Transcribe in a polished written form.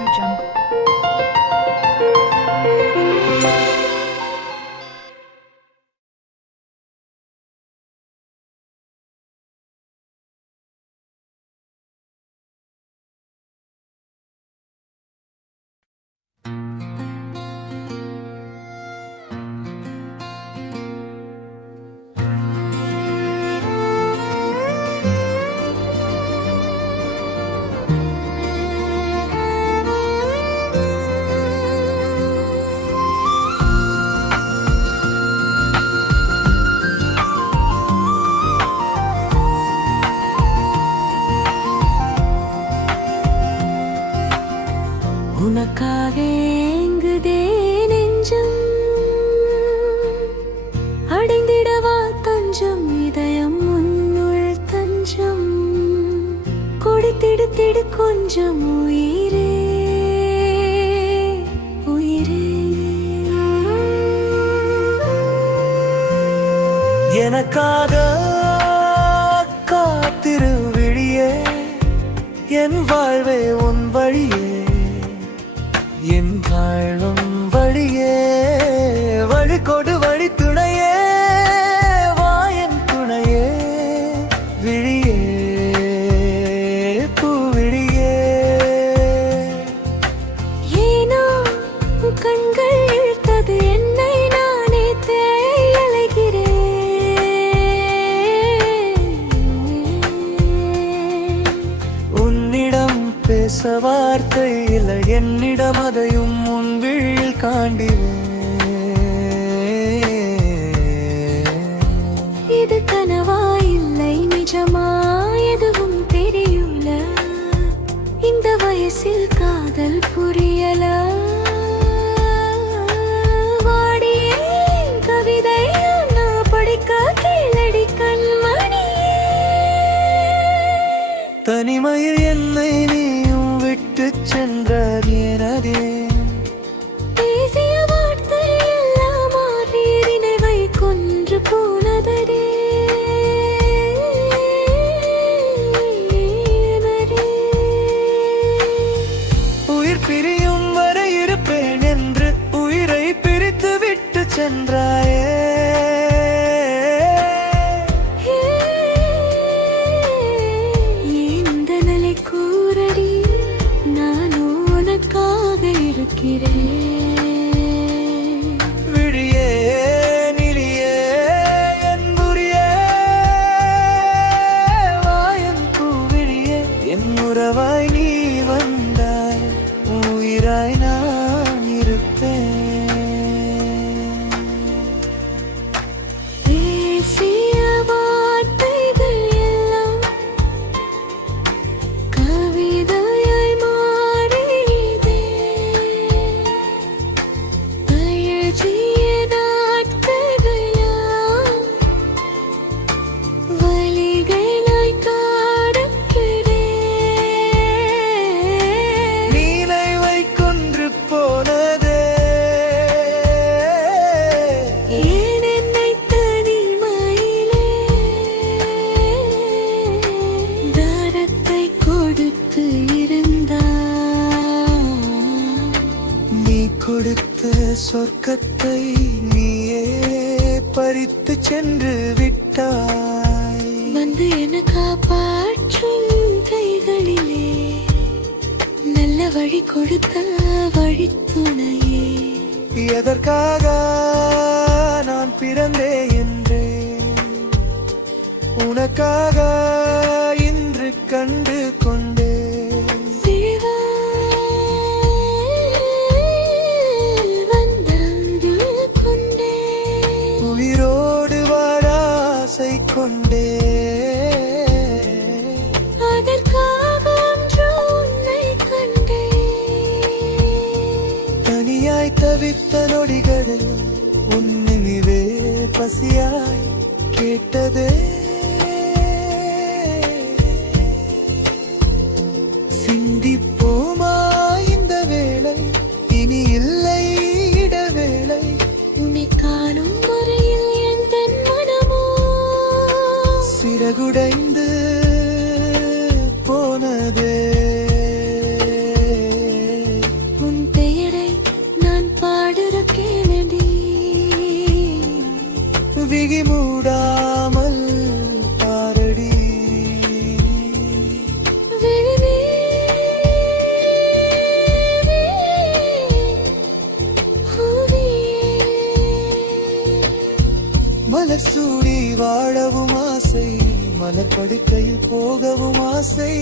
Jungle. உனக்காக ஏங்குதே நெஞ்சம், அடைந்திடவா தஞ்சம், இதயம் உன்னுள் தஞ்சம், கொடுத்திடு கொஞ்சம் உயிரே உயிரே. எனக்காக காத்திரு விழியே, என் வாழ்வே உன் வழியே, என் வாழும் வழியே, வழி கொடு வழி துணையே, வாயன் துணையே, விழியே பூவிழியே. ஏனோ கண்கள் இழுத்தது என்னை, நானே தேயலைகிறேன். உன்னிடம் பேச வார்த்தை இல்லை, என்னிடம் அதையும் உன் விழியில் காண்கிறேன். இது கனவா இல்லை நிஜமா எதுவும் தெரியல, இந்த வயசில் காதல் புரியல. வாடியே கவிதை நான் படிக்க கீழடி கண்மணியே. தனிமையில் என்னை நீயும் விட்டு சென்றார் எனதே, பேசிய வார்த்தை எல்லாம் மாறி நினைவை கொன்று போனதே. உயிர் பிரியும் வரை இருப்பேன் என்று உயிரை பிரித்து விட்டு சென்றாயே. இந்த நிலை கூறடி, நான் உனக்காக இருக்கிறேன். விழியே நிலியே என் புரியே, வாயன் பூவிழியே, என் உறவாய் நீ வந்தாய், உயிராய் நான் இருப்பேன். பேசிய வார்த்தைகள் எல்லாம் கவிதையாய் மாறியதே. பழகிய நாட்களெல்லாம் வலிகளாய் காடுகிறேன். நினைவை கொன்று போனதே, ஏன் என்னை தனிமையிலே தாரத்தை கொடுத்து இருந்தாய். நீ கொடுத்த சொர்க்கத்தை நீயே பறித்து சென்று விட்டாய். வந்து என காப்பாற்றும் கைகளிலே நல்ல வழி கொடுத்த வழித்துணையே. எதற்காக நான் பிறந்தேன் என்றேன், உனக்காக இன்று கண்டு கொண்டேன். சிறுவாய் வந்தன்று கொண்டேன், உயிரோடு வாழ ஆசை கொண்டேன். அதற்காக ஒன்று உன்னை கண்டேன். தனியாய் தவித்த நொடிகளில் உன் நினைவே பசியாய் கேட்டதே. சிந்திப்போமா இந்த வேளை, இனி இல்லை இடவேளை. உன்னை காணும் முறையில் எந்த மனமோ சிறகுடைந்து போனதே. மூடாமல் பாரடி. விழிவே, பூவியே. மலர் சூடி வாழவும் ஆசை, மலர் படுக்கையில் போகவும் ஆசை.